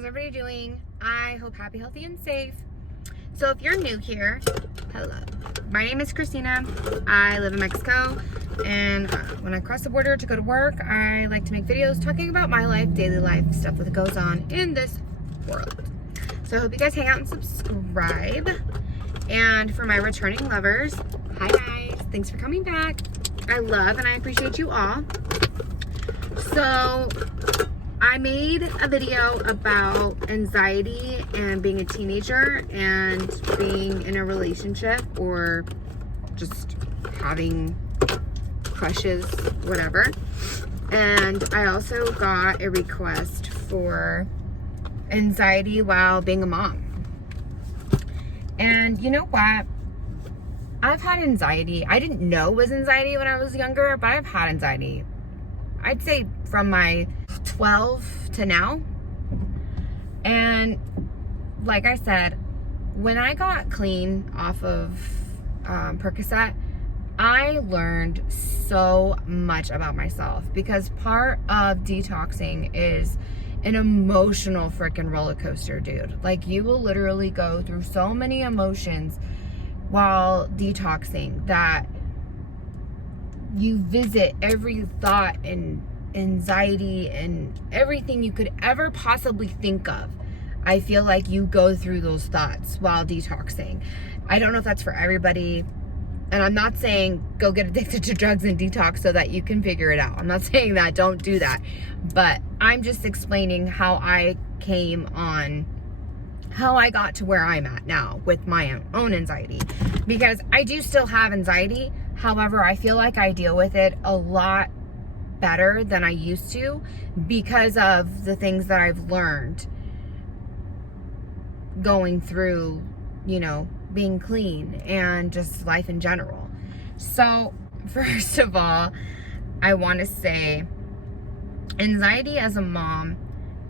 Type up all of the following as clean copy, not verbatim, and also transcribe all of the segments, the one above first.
How's everybody doing? I hope happy, healthy, and safe. So if you're new here, hello. My name is Christina. I live in Mexico, and when I cross the border to go to work, I like to make videos talking about my life, daily life, stuff that goes on in this world. So I hope you guys hang out and subscribe. And for my returning lovers, hi guys, thanks for coming back. I love and I appreciate you all. So I made a video about anxiety and being a teenager and being in a relationship or just having crushes, whatever. And I also got a request for anxiety while being a mom. And you know what? I've had anxiety. I didn't know it was anxiety when I was younger, but I've had anxiety. I'd say from my 12 to now. And like I said, when I got clean off of Percocet, I learned so much about myself, because part of detoxing is an emotional freaking roller coaster, dude. Like, you will literally go through so many emotions while detoxing that you visit every thought and anxiety and everything you could ever possibly think of. I feel like you go through those thoughts while detoxing. I don't know if that's for everybody, and I'm not saying go get addicted to drugs and detox so that you can figure it out. I'm not saying that, don't do that. But I'm just explaining how I came on, how I got to where I'm at now with my own anxiety, because I do still have anxiety. However, I feel like I deal with it a lot better than I used to because of the things that I've learned going through, you know, being clean and just life in general. So first of all, I want to say anxiety as a mom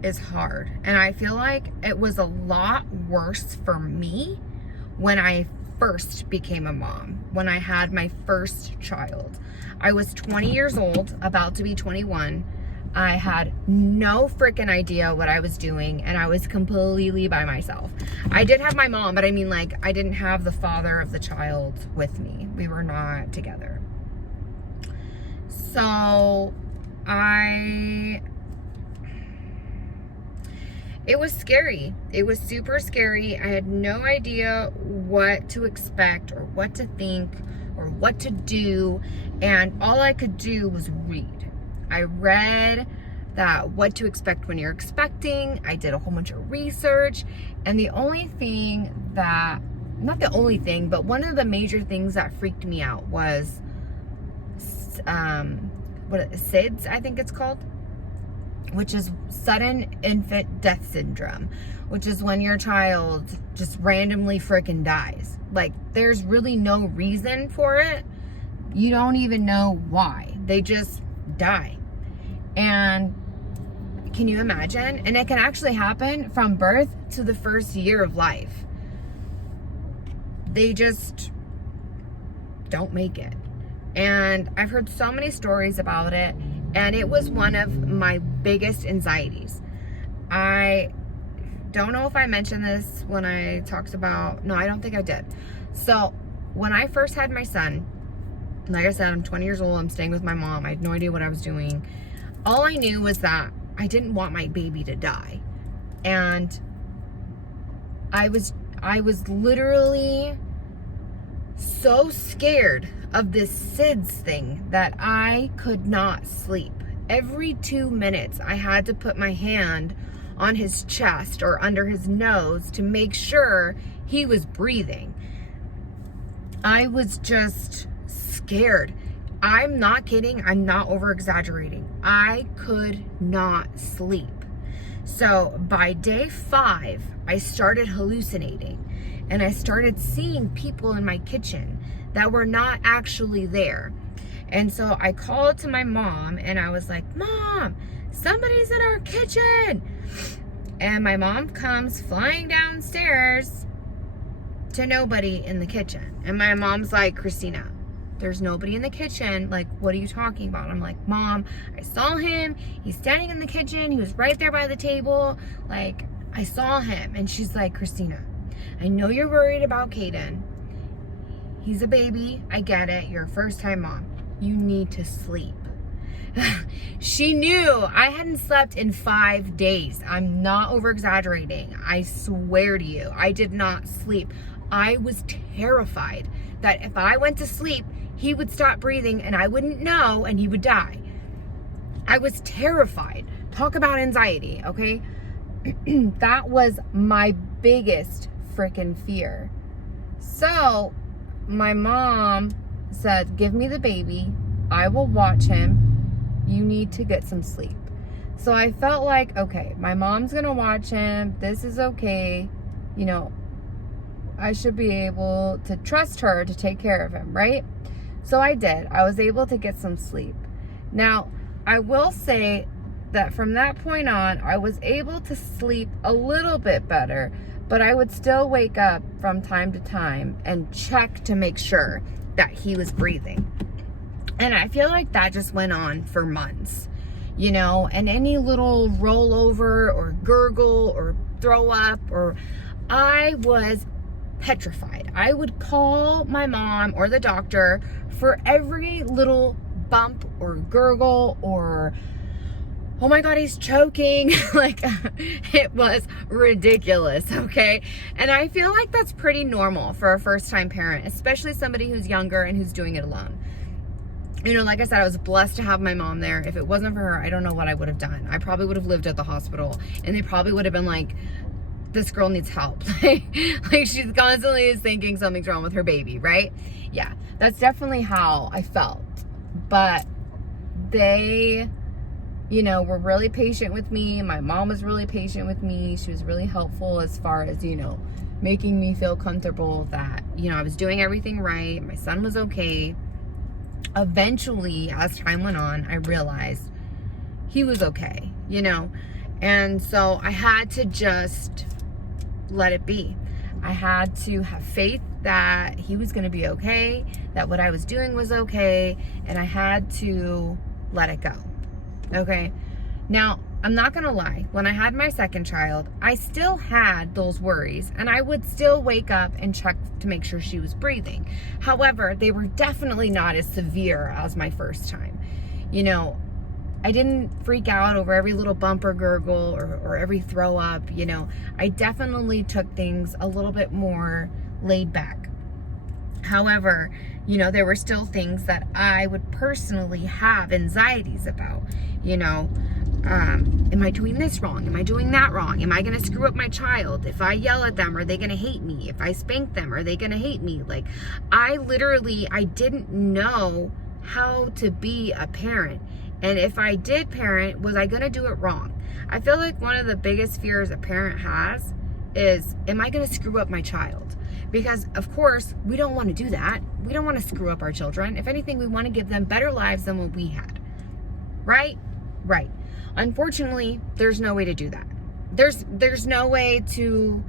is hard. And I feel like it was a lot worse for me when I first became a mom, when I had my first child. I was 20 years old, about to be 21. I had no freaking idea what I was doing, and I was completely by myself. I did have my mom, but I mean, like, I didn't have the father of the child with me. We were not together. So it was scary. It was super scary. I had no idea what to expect or what to think or what to do. And all I could do was read. I read that what to expect when you're expecting. I did a whole bunch of research. And the only thing that, not the only thing, but one of the major things that freaked me out was SIDS, I think it's called, which is sudden infant death syndrome, which is when your child just randomly freaking dies. Like, there's really no reason for it. You don't even know why. They just die. And can you imagine? And it can actually happen from birth to the first year of life. They just don't make it. And I've heard so many stories about it, and it was one of my biggest anxieties. I don't know if I mentioned this when I talked about, no, I don't think I did. So when I first had my son, like I said, I'm 20 years old, I'm staying with my mom, I had no idea what I was doing. All I knew was that I didn't want my baby to die. And I was literally so scared of this SIDS thing that I could not sleep. Every 2 minutes, I had to put my hand on his chest or under his nose to make sure he was breathing. I was just scared. I'm not kidding. I'm not over exaggerating. I could not sleep. So by day 5, I started hallucinating, and I started seeing people in my kitchen that were not actually there. And so I called to my mom and I was like, Mom, somebody's in our kitchen. And my mom comes flying downstairs to nobody in the kitchen. And my mom's like, Christina, there's nobody in the kitchen. Like, what are you talking about? I'm like, Mom, I saw him. He's standing in the kitchen. He was right there by the table. Like, I saw him, and she's like, Christina, I know you're worried about Caden. He's a baby. I get it. You're a first-time mom. You need to sleep. She knew I hadn't slept in 5 days. I'm not over-exaggerating. I swear to you, I did not sleep. I was terrified that if I went to sleep, he would stop breathing and I wouldn't know and he would die. I was terrified. Talk about anxiety, okay? That was my biggest freaking fear. So my mom said, give me the baby. I will watch him. You need to get some sleep. So I felt like, okay, my mom's gonna watch him. This is okay. You know, I should be able to trust her to take care of him, right? So I did. I was able to get some sleep. Now, I will say that from that point on, I was able to sleep a little bit better, but I would still wake up from time to time and check to make sure that he was breathing. And I feel like that just went on for months, you know, and any little rollover or gurgle or throw up, or I was petrified. I would call my mom or the doctor for every little bump or gurgle or, oh my God, he's choking. Like, it was ridiculous, okay? And I feel like that's pretty normal for a first-time parent, especially somebody who's younger and who's doing it alone. You know, like I said, I was blessed to have my mom there. If it wasn't for her, I don't know what I would have done. I probably would have lived at the hospital, and they probably would have been like, this girl needs help. Like she's constantly is thinking something's wrong with her baby, right? Yeah, that's definitely how I felt. But they, you know, were really patient with me. My mom was really patient with me. She was really helpful as far as, you know, making me feel comfortable that, you know, I was doing everything right. My son was okay. Eventually, as time went on, I realized he was okay, you know? And so I had to just let it be. I had to have faith that he was going to be okay, that what I was doing was okay, and I had to let it go. Okay? Now, I'm not going to lie. When I had my second child, I still had those worries, and I would still wake up and check to make sure she was breathing. However, they were definitely not as severe as my first time. You know, I didn't freak out over every little bump or gurgle or every throw up, you know. I definitely took things a little bit more laid back. However, you know, there were still things that I would personally have anxieties about, you know. Am I doing this wrong? Am I doing that wrong? Am I going to screw up my child? If I yell at them, are they going to hate me? If I spank them, are they going to hate me? Like, I didn't know how to be a parent. And if I did parent, was I going to do it wrong? I feel like one of the biggest fears a parent has is, am I going to screw up my child? Because, of course, we don't want to do that. We don't want to screw up our children. If anything, we want to give them better lives than what we had. Right? Right. Unfortunately, there's no way to do that. There's no way to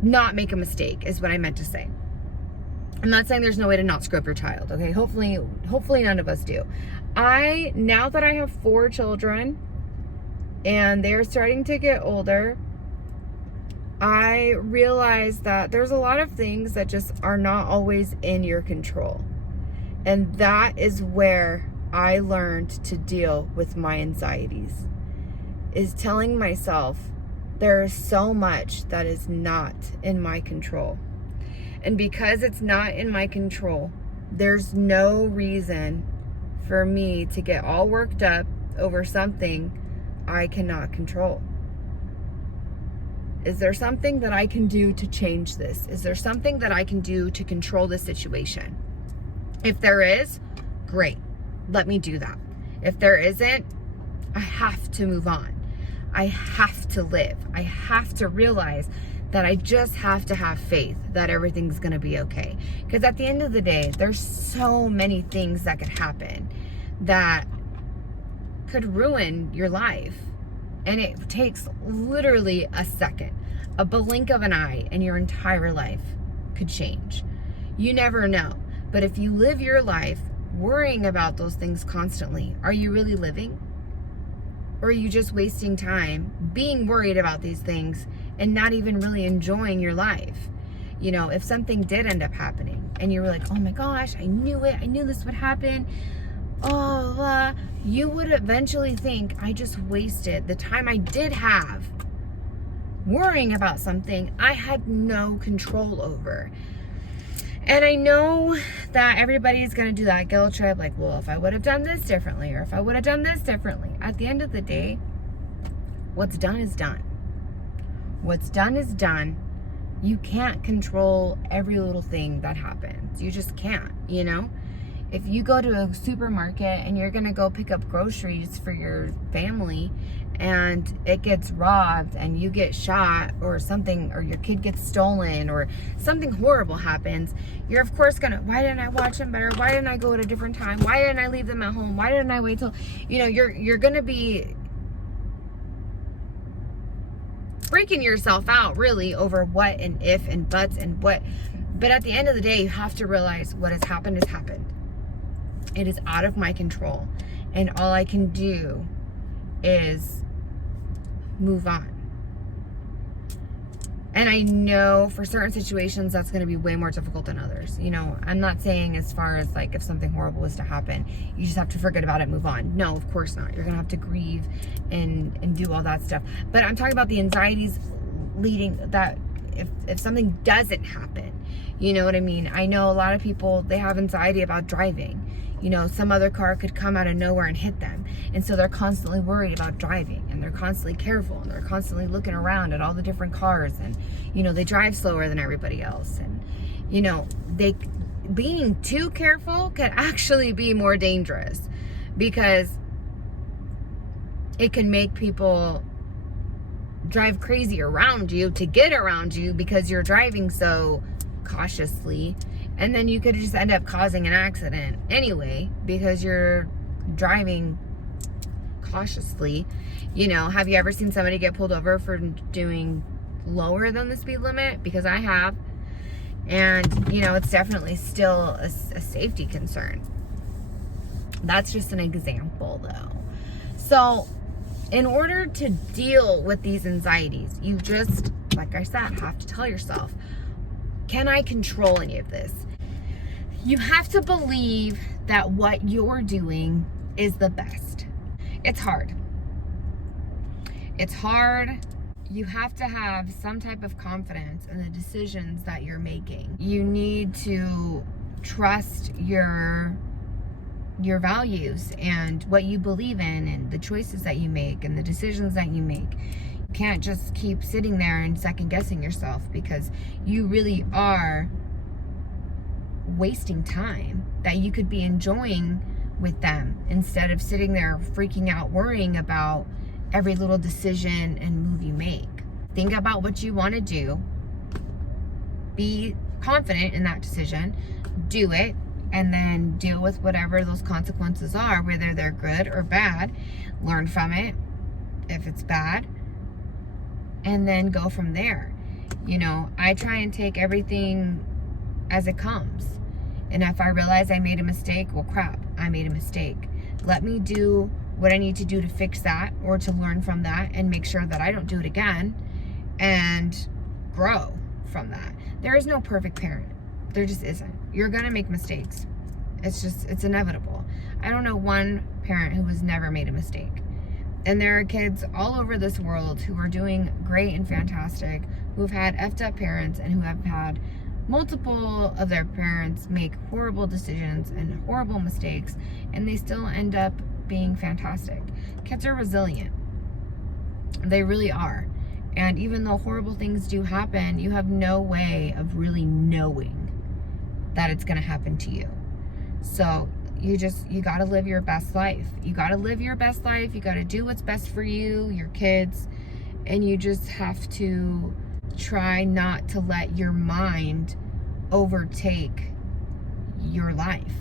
not make a mistake, is what I meant to say. I'm not saying there's no way to not screw up your child, okay? Hopefully none of us do. Now that I have 4 children and they're starting to get older, I realize that there's a lot of things that just are not always in your control. And that is where I learned to deal with my anxieties, is telling myself there is so much that is not in my control. And because it's not in my control, there's no reason for me to get all worked up over something I cannot control. Is there something that I can do to change this? Is there something that I can do to control this situation? If there is, great. Let me do that. If there isn't, I have to move on. I have to live. I have to realize that I just have to have faith that everything's going to be okay. Because at the end of the day, there's so many things that could happen that could ruin your life. And it takes literally a second, a blink of an eye, and your entire life could change. You never know. But if you live your life worrying about those things constantly, are you really living? Or are you just wasting time being worried about these things and not even really enjoying your life? You know, if something did end up happening and you were like, oh my gosh, I knew it. I knew this would happen. You would eventually think, I just wasted the time I did have worrying about something I had no control over. And I know that everybody's going to do that guilt trip, like, well, if I would have done this differently, or if I would have done this differently. At the end of the day, what's done is done. What's done is done. You can't control every little thing that happens. You just can't, you know? If you go to a supermarket and you're going to go pick up groceries for your family and it gets robbed and you get shot or something, or your kid gets stolen or something horrible happens, you're of course going to, why didn't I watch them better? Why didn't I go at a different time? Why didn't I leave them at home? Why didn't I wait till, you know, you're going to be freaking yourself out really over what and if and buts and what. But at the end of the day, you have to realize what has happened has happened. It is out of my control, and all I can do is move on. And I know for certain situations that's going to be way more difficult than others. You know, I'm not saying as far as like if something horrible was to happen, you just have to forget about it, move on. No, of course not. You're going to have to grieve and do all that stuff. But I'm talking about the anxieties leading that if something doesn't happen, you know what I mean? I know a lot of people, they have anxiety about driving. You know, some other car could come out of nowhere and hit them. And so they're constantly worried about driving, and they're constantly careful, and they're constantly looking around at all the different cars, and, you know, they drive slower than everybody else. And, you know, being too careful can actually be more dangerous, because it can make people drive crazy around you to get around you because you're driving so cautiously. And then you could just end up causing an accident anyway because you're driving cautiously. You know, have you ever seen somebody get pulled over for doing lower than the speed limit? Because I have. And, you know, it's definitely still a safety concern. That's just an example, though. So, in order to deal with these anxieties, you just, like I said, have to tell yourself, can I control any of this? You have to believe that what you're doing is the best. It's hard. It's hard. You have to have some type of confidence in the decisions that you're making. You need to trust your values and what you believe in and the choices that you make and the decisions that you make. You can't just keep sitting there and second guessing yourself, because you really are wasting time that you could be enjoying with them instead of sitting there freaking out, worrying about every little decision and move you make. Think about what you want to do. Be confident in that decision. Do it. And then deal with whatever those consequences are, whether they're good or bad. Learn from it if it's bad. And then go from there. You know, I try and take everything as it comes. And if I realize I made a mistake, well, crap, I made a mistake. Let me do what I need to do to fix that or to learn from that and make sure that I don't do it again and grow from that. There is no perfect parent. There just isn't. You're going to make mistakes. It's inevitable. I don't know one parent who has never made a mistake. And there are kids all over this world who are doing great and fantastic, who have had effed up parents and who have had multiple of their parents make horrible decisions and horrible mistakes, and they still end up being fantastic. Kids are resilient. They really are. And even though horrible things do happen, you have no way of really knowing that it's going to happen to you. So you got to live your best life. You got to live your best life. You got to do what's best for you, your kids, and you just have to try not to let your mind overtake your life.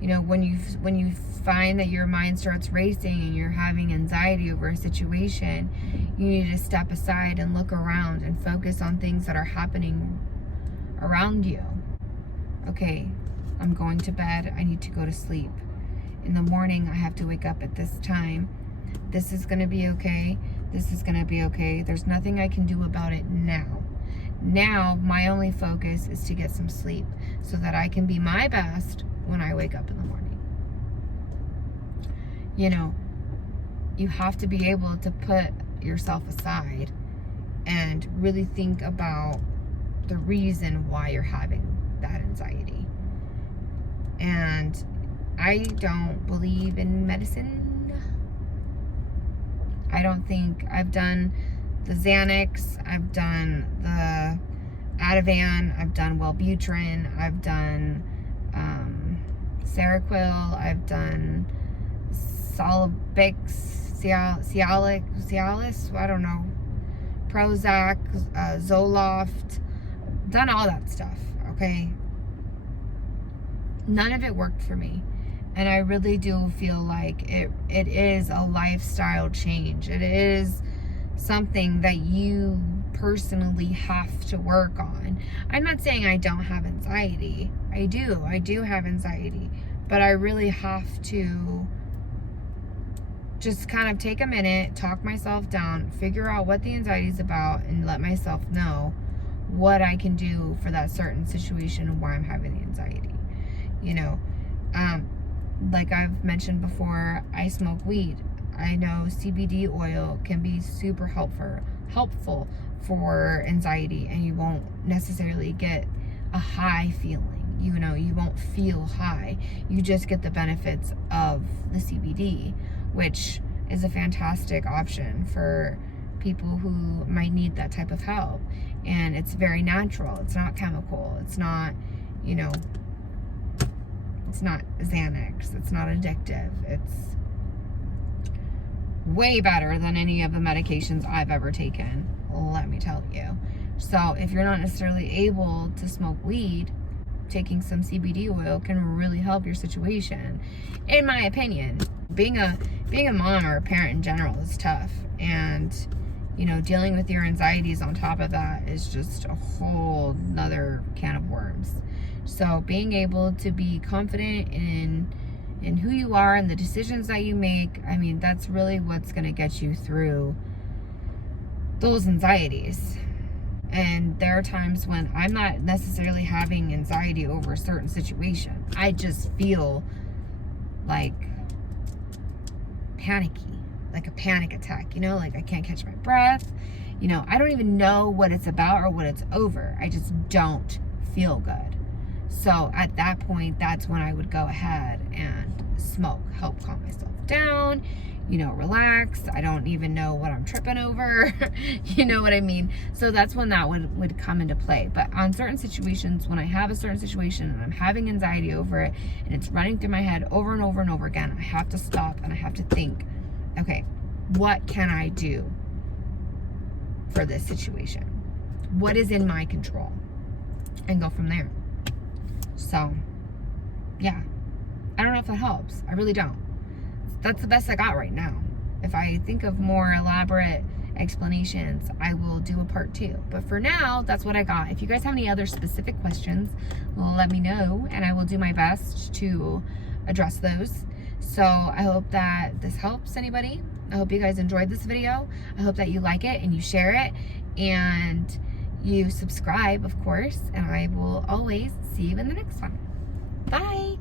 You know, when you find that your mind starts racing and you're having anxiety over a situation, you need to step aside and look around and focus on things that are happening around you. Okay, I'm going to bed. I need to go to sleep. In the morning, I have to wake up at this time. This is going to be okay. This is going to be okay. There's nothing I can do about it now. Now, my only focus is to get some sleep so that I can be my best when I wake up in the morning. You know, you have to be able to put yourself aside and really think about the reason why you're having that anxiety. And I don't believe in medicine. I don't think I've done the Xanax, I've done the Ativan, I've done Wellbutrin, I've done Seroquel, I've done Cialis, I don't know, Prozac, Zoloft, done all that stuff, okay? None of it worked for me. And I really do feel like it is a lifestyle change. It is something that you personally have to work on. I'm not saying I don't have anxiety. I do have anxiety. But I really have to just kind of take a minute, talk myself down, figure out what the anxiety is about, and let myself know what I can do for that certain situation and why I'm having the anxiety. You know, like I've mentioned before, I smoke weed. I know CBD oil can be super helpful for anxiety, and you won't necessarily get a high feeling. You know, you won't feel high. You just get the benefits of the CBD, which is a fantastic option for people who might need that type of help. And it's very natural. It's not chemical. It's not, you know, it's not Xanax. It's not addictive. It's way better than any of the medications I've ever taken, let me tell you. So if you're not necessarily able to smoke weed, taking some CBD oil can really help your situation, in my opinion. Being a mom or a parent in general is tough, and you know, dealing with your anxieties on top of that is just a whole nother can of worms. So being able to be confident in who you are and the decisions that you make, I mean, that's really what's going to get you through those anxieties. And there are times when I'm not necessarily having anxiety over a certain situation. I just feel like panicky, like a panic attack, you know, like I can't catch my breath. You know, I don't even know what it's about or what it's over. I just don't feel good. So at that point, that's when I would go ahead and smoke, help calm myself down, you know, relax. I don't even know what I'm tripping over. You know what I mean? So that's when that would come into play. But on certain situations, when I have a certain situation and I'm having anxiety over it and it's running through my head over and over and over again, I have to stop and I have to think, okay, what can I do for this situation? What is in my control? And go from there. So, yeah. I don't know if that helps. I really don't. That's the best I got right now. If I think of more elaborate explanations, I will do a part 2. But for now, that's what I got. If you guys have any other specific questions, let me know, and I will do my best to address those. So I hope that this helps anybody. I hope you guys enjoyed this video. I hope that you like it and you share it and you subscribe, of course, and I will always see you in the next one. Bye.